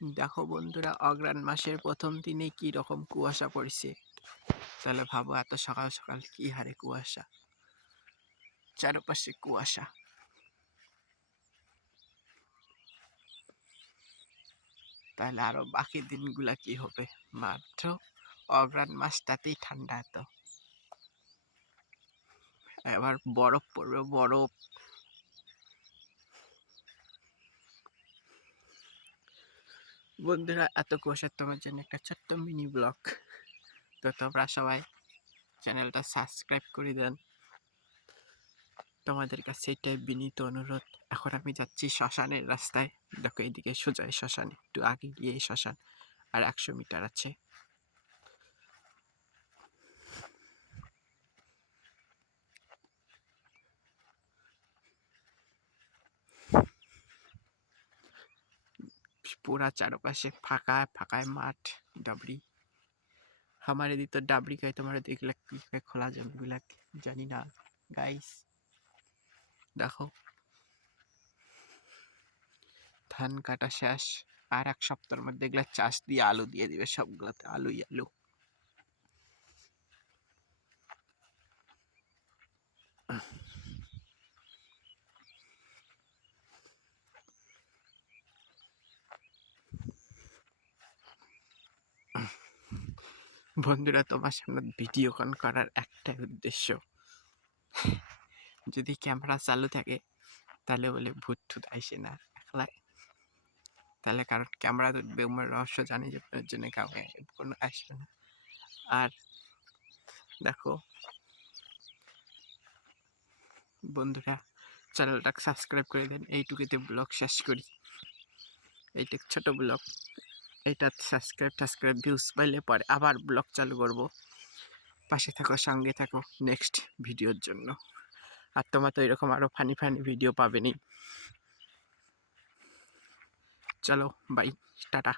দেখো বন্ধুরা, অগ্রহায়ণ মাসের প্রথম দিনে কি রকম কুয়াশা পড়েছে। তাহলে ভাবো এত সকাল সকাল কি হারে কুয়াশা, চারপাশে কুয়াশা। তাহলে আরো বাকি দিনগুলা কি হবে? মাত্র অগ্রহায়ণ মাসটাতেই ঠান্ডা এত। এবার বরফ পড়বে, বরফ। বন্ধুরা, এত কুয়াশা তোমার জন্য একটা ছোট্ট মিনি ব্লগ। তো তোমরা সবাই চ্যানেলটা সাবস্ক্রাইব করে দেন। তোমাদের কাছে এটাই বিনীত অনুরোধ। এখন আমি যাচ্ছি শ্মশানের রাস্তায়। দেখো এইদিকে সোজাই শ্মশান, একটু আগে গিয়ে শ্মশান, আর 100 মিটার আছে। পুরা চারপাশে ফাঁকা ফাঁকায় মাঠ, ডাবরি। আমার এদিক তো ডাবরি খাই, তোমার দেখলে কি খায়? খোলা জমিগুলা জানি না গাইস। দেখো ধান কাটা শেষ, আর 1 সপ্তাহের মধ্যে এগুলা চাষ দিয়ে আলু দিয়ে দিবে, সবগুলাতে আলুই আলু। বন্ধুরা, তোমার সামনে ভিডিও কল করার একটাই উদ্দেশ্য, যদি ক্যামেরা চালু থাকে তাহলে বলে ভূত ঠুত আইসে না একলাই। তাহলে কারণ ক্যামেরা ধরবে, আমার রহস্য জানি যে আপনার জন্য কাউকে কোনো আসবে না। আর দেখো বন্ধুরা, চ্যানেলটা সাবস্ক্রাইব করে দেন। এইটুকুতে ব্লগ শেষ করি। এইটুক ছোট ব্লগ, এইটা সাবস্ক্রাইব ভিউজ পাইলে পরে আবার ব্লগ চালু করব। পাশে থাকো, সঙ্গে থাকো নেক্সট ভিডিওর জন্য। আর তোমার তো এরকম আরও ফানি ভিডিও পাবেনই। চলো বাই, টাটা।